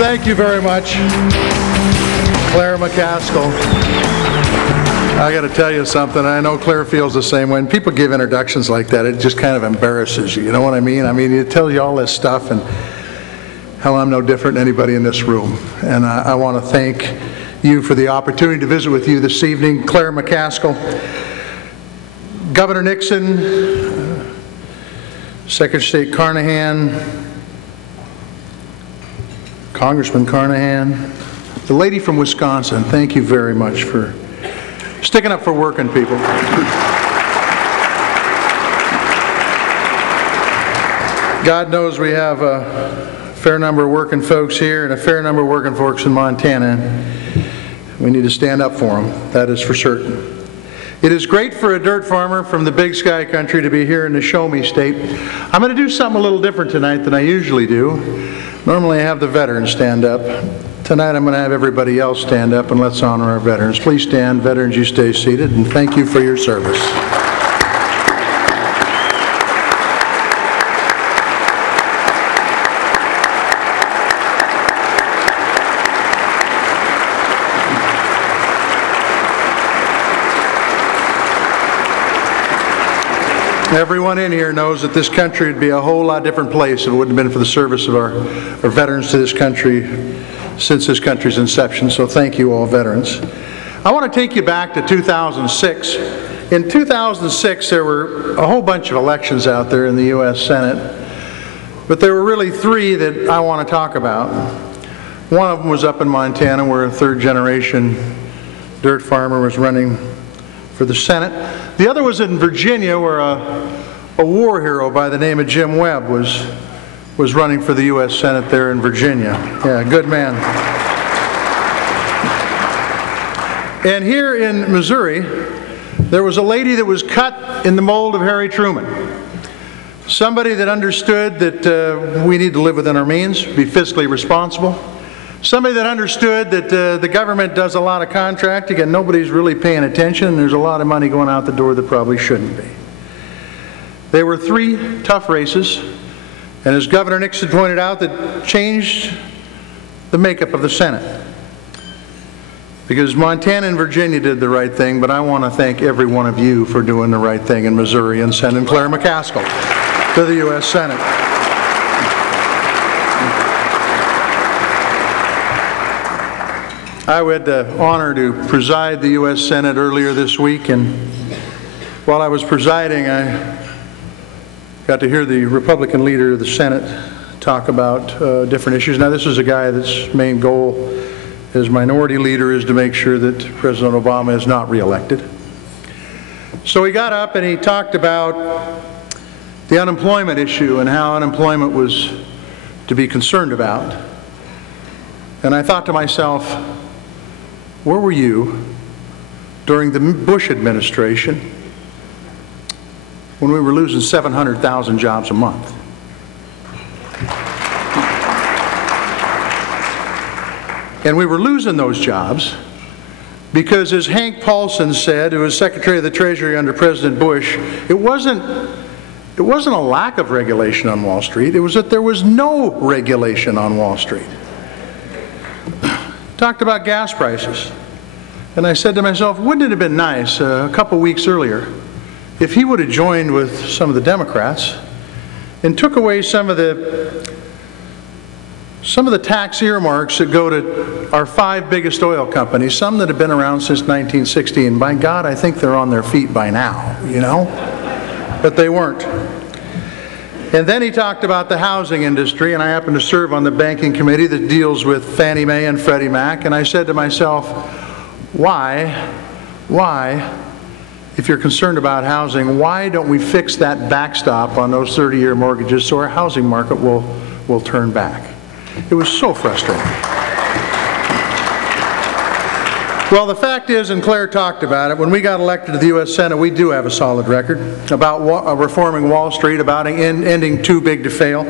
Thank you very much, Claire McCaskill. I got to tell you something. I know Claire feels the same way. When people give introductions like that, it just kind of embarrasses you. You know what I mean? I mean, it tells you all this stuff, and hell, I'm no different than anybody in this room. And I want to thank you for the opportunity to visit with you this evening. Claire McCaskill, Governor Nixon, Secretary of State Carnahan, Congressman Carnahan, the lady from Wisconsin, thank you very much for sticking up for working people. God knows we have a fair number of working folks here and a fair number of working folks in Montana. We need to stand up for them, that is for certain. It is great for a dirt farmer from the Big Sky country to be here in the Show Me State. I'm going to do something a little different tonight than I usually do. Normally I have the veterans stand up. Tonight I'm going to have everybody else stand up, and let's honor our veterans. Please stand. Veterans, you stay seated, and thank you for your service. Everyone in here knows that this country would be a whole lot different place if it wouldn't have been for the service of our veterans to this country since this country's inception, so thank you all veterans. I want to take you back to 2006. In 2006, there were a whole bunch of elections out there in the U.S. Senate, but there were really three that I want to talk about. One of them was up in Montana, where a third-generation dirt farmer was running for the Senate. The other was in Virginia, where a war hero by the name of Jim Webb was running for the U.S. Senate there in Virginia. Yeah, good man. And here in Missouri, there was a lady that was cut in the mold of Harry Truman. Somebody that understood that we need to live within our means, be fiscally responsible. Somebody that understood that the government does a lot of contracting and nobody's really paying attention, and there's a lot of money going out the door that probably shouldn't be. There were three tough races, and as Governor Nixon pointed out, that changed the makeup of the Senate. Because Montana and Virginia did the right thing, but I want to thank every one of you for doing the right thing in Missouri and sending Claire McCaskill to the U.S. Senate. I had the honor to preside the U.S. Senate earlier this week, and while I was presiding, I got to hear the Republican leader of the Senate talk about different issues. Now, this is a guy that's main goal as minority leader is to make sure that President Obama is not reelected. So he got up and he talked about the unemployment issue and how unemployment was to be concerned about. And I thought to myself, where were you during the Bush administration when we were losing 700,000 jobs a month? And we were losing those jobs because, as Hank Paulson said, who was Secretary of the Treasury under President Bush, it wasn't a lack of regulation on Wall Street, it was that there was no regulation on Wall Street. Talked about gas prices. And I said to myself, wouldn't it have been nice a couple weeks earlier if he would have joined with some of the Democrats and took away some of the tax earmarks that go to our 5 biggest oil companies, some that have been around since 1960, and by God, I think they're on their feet by now, you know? But they weren't. And then he talked about the housing industry, and I happen to serve on the banking committee that deals with Fannie Mae and Freddie Mac, and I said to myself, why, if you're concerned about housing, why don't we fix that backstop on those 30-year mortgages so our housing market will turn back? It was so frustrating. Well, the fact is, and Claire talked about it, when we got elected to the U.S. Senate, we do have a solid record about reforming Wall Street, about ending too big to fail,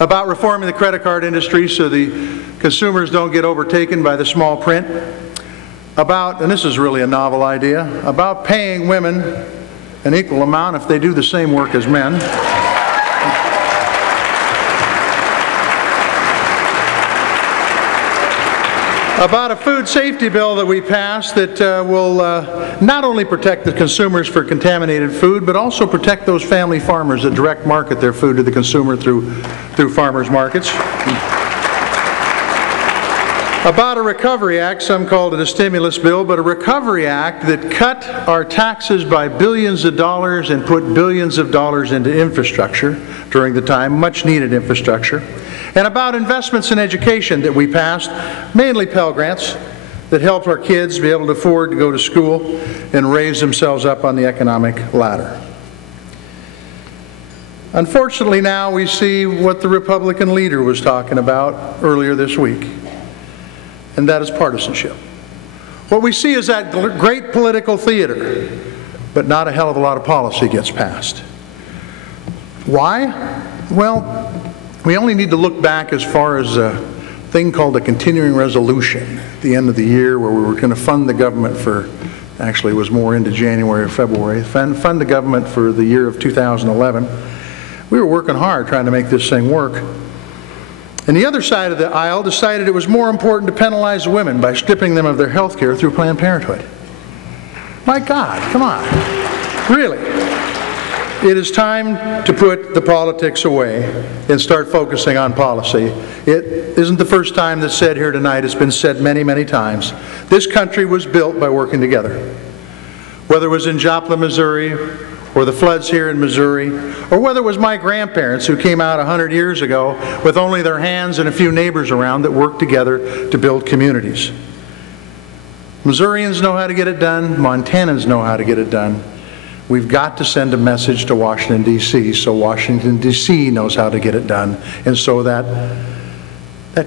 about reforming the credit card industry so the consumers don't get overtaken by the small print, about, and this is really a novel idea, about paying women an equal amount if they do the same work as men. about a food safety bill that we passed that will not only protect the consumers for contaminated food, but also protect those family farmers that direct market their food to the consumer through farmers markets. About a recovery act, some called it a stimulus bill, but a recovery act that cut our taxes by billions of dollars and put billions of dollars into infrastructure during the time, much needed infrastructure. And about investments in education that we passed, mainly Pell Grants, that helped our kids be able to afford to go to school and raise themselves up on the economic ladder. Unfortunately, now we see what the Republican leader was talking about earlier this week, and that is partisanship. What we see is that great political theater, but not a hell of a lot of policy gets passed. Why? Well, we only need to look back as far as a thing called a continuing resolution at the end of the year, where we were going to fund the government for, actually it was more into January or February, fund the government for the year of 2011. We were working hard trying to make this thing work. And the other side of the aisle decided it was more important to penalize women by stripping them of their health care through Planned Parenthood. My God, come on. Really. It is time to put the politics away and start focusing on policy. It isn't the first time that's said here tonight. It's been said many, many times. This country was built by working together. Whether it was in Joplin, Missouri, or the floods here in Missouri, or whether it was my grandparents who came out 100 years ago with only their hands and a few neighbors around that worked together to build communities. Missourians know how to get it done. Montanans know how to get it done. We've got to send a message to Washington, D.C., so Washington, D.C. knows how to get it done, and so that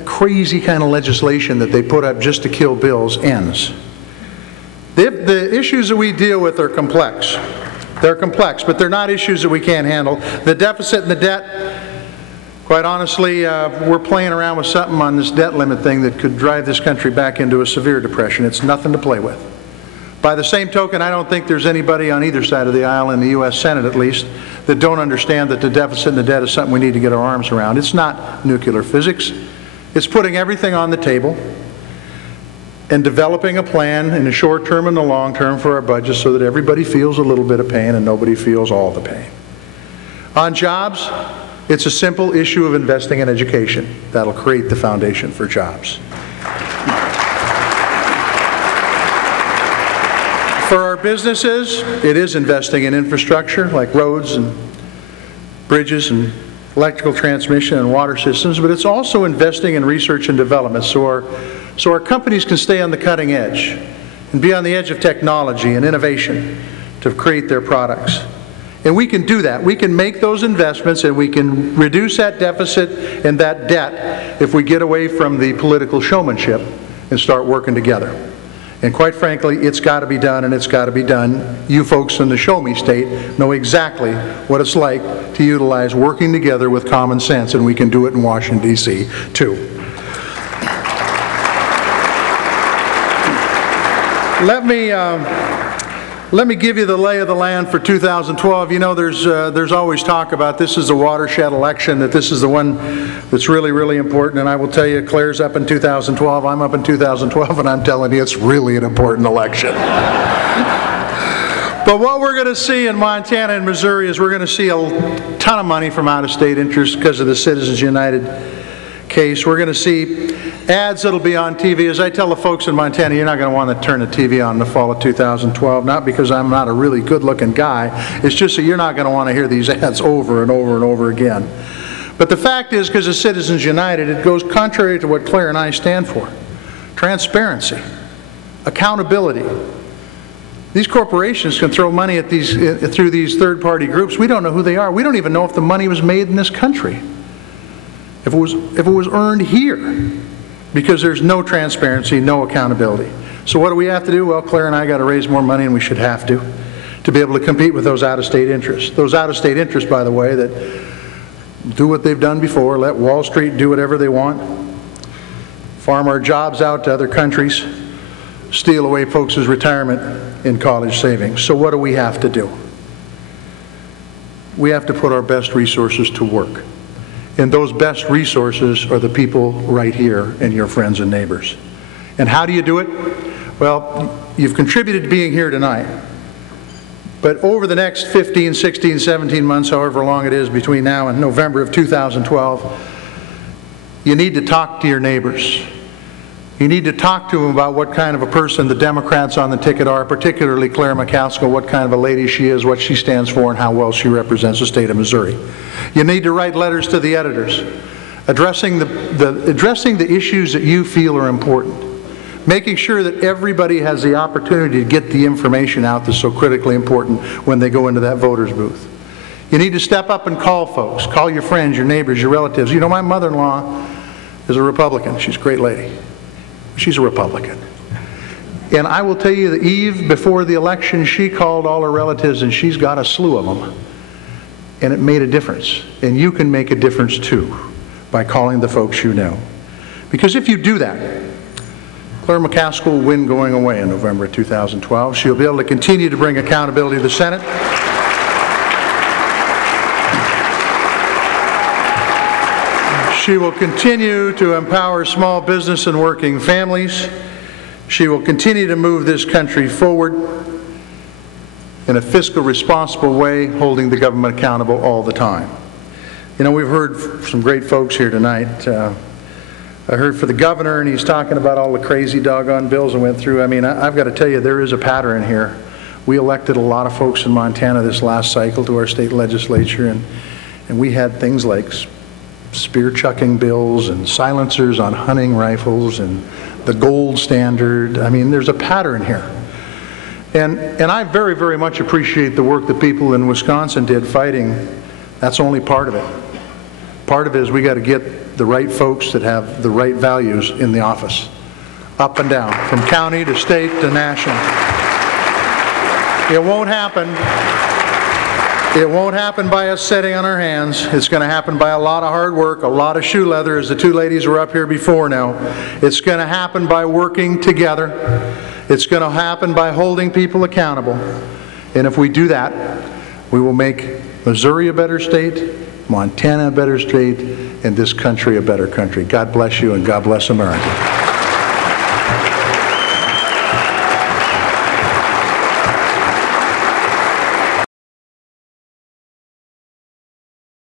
crazy kind of legislation that they put up just to kill bills ends. The issues that we deal with are complex. They're complex, but they're not issues that we can't handle. The deficit and the debt, quite honestly, we're playing around with something on this debt limit thing that could drive this country back into a severe depression. It's nothing to play with. By the same token, I don't think there's anybody on either side of the aisle, in the U.S. Senate at least, that don't understand that the deficit and the debt is something we need to get our arms around. It's not nuclear physics. It's putting everything on the table and developing a plan in the short term and the long term for our budget so that everybody feels a little bit of pain and nobody feels all the pain. On jobs, it's a simple issue of investing in education. That'll create the foundation for jobs. For our businesses, it is investing in infrastructure like roads and bridges and electrical transmission and water systems, but it's also investing in research and development so our companies can stay on the cutting edge and be on the edge of technology and innovation to create their products. And we can do that. We can make those investments and we can reduce that deficit and that debt if we get away from the political showmanship and start working together. And quite frankly, it's got to be done, and it's got to be done. You folks in the Show Me State know exactly what it's like to utilize working together with common sense, and we can do it in Washington, D.C., too. Let me give you the lay of the land for 2012. You know, there's always talk about this is a watershed election, that this is the one that's really, really important. And I will tell you, Claire's up in 2012, I'm up in 2012, and I'm telling you, it's really an important election. But what we're going to see in Montana and Missouri is we're going to see a ton of money from out-of-state interests because of the Citizens United case. We're going to see ads that'll be on TV. As I tell the folks in Montana, you're not going to want to turn the TV on in the fall of 2012, not because I'm not a really good-looking guy. It's just that you're not going to want to hear these ads over and over and over again. But the fact is, because of Citizens United, it goes contrary to what Claire and I stand for. Transparency, accountability. These corporations can throw money at through these third-party groups. We don't know who they are. We don't even know if the money was made in this country. If it was earned here, because there's no transparency, no accountability. So what do we have to do? Well, Claire and I got to raise more money, and we should have to be able to compete with those out-of-state interests. Those out-of-state interests, by the way, that do what they've done before, let Wall Street do whatever they want, farm our jobs out to other countries, steal away folks' retirement and college savings. So what do we have to do? We have to put our best resources to work. And those best resources are the people right here and your friends and neighbors. And how do you do it? Well, you've contributed to being here tonight. But over the next 15, 16, 17 months, however long it is between now and November of 2012, you need to talk to your neighbors. You need to talk to them about what kind of a person the Democrats on the ticket are, particularly Claire McCaskill, what kind of a lady she is, what she stands for, and how well she represents the state of Missouri. You need to write letters to the editors, addressing the issues that you feel are important, making sure that everybody has the opportunity to get the information out that's so critically important when they go into that voter's booth. You need to step up and call folks, call your friends, your neighbors, your relatives. You know, my mother-in-law is a Republican. She's a great lady. She's a Republican. And I will tell you, the eve before the election, she called all her relatives, and she's got a slew of them. And it made a difference. And you can make a difference too by calling the folks you know. Because if you do that, Claire McCaskill will win going away in November of 2012. She'll be able to continue to bring accountability to the Senate. She will continue to empower small business and working families. She will continue to move this country forward in a fiscal responsible way, holding the government accountable all the time. You know, we've heard some great folks here tonight. I heard for the governor, and he's talking about all the crazy doggone bills that went through. I mean, I've got to tell you, there is a pattern here. We elected a lot of folks in Montana this last cycle to our state legislature, and we had things like spear chucking bills and silencers on hunting rifles and the gold standard. I mean, there's a pattern here. And I very, very much appreciate the work that people in Wisconsin did fighting. That's only part of it. Part of it is we got to get the right folks that have the right values in the office, up and down, from county to state to national. It won't happen. It won't happen by us sitting on our hands. It's going to happen by a lot of hard work, a lot of shoe leather, as the two ladies were up here before now. It's going to happen by working together. It's going to happen by holding people accountable. And if we do that, we will make Missouri a better state, Montana a better state, and this country a better country. God bless you, and God bless America.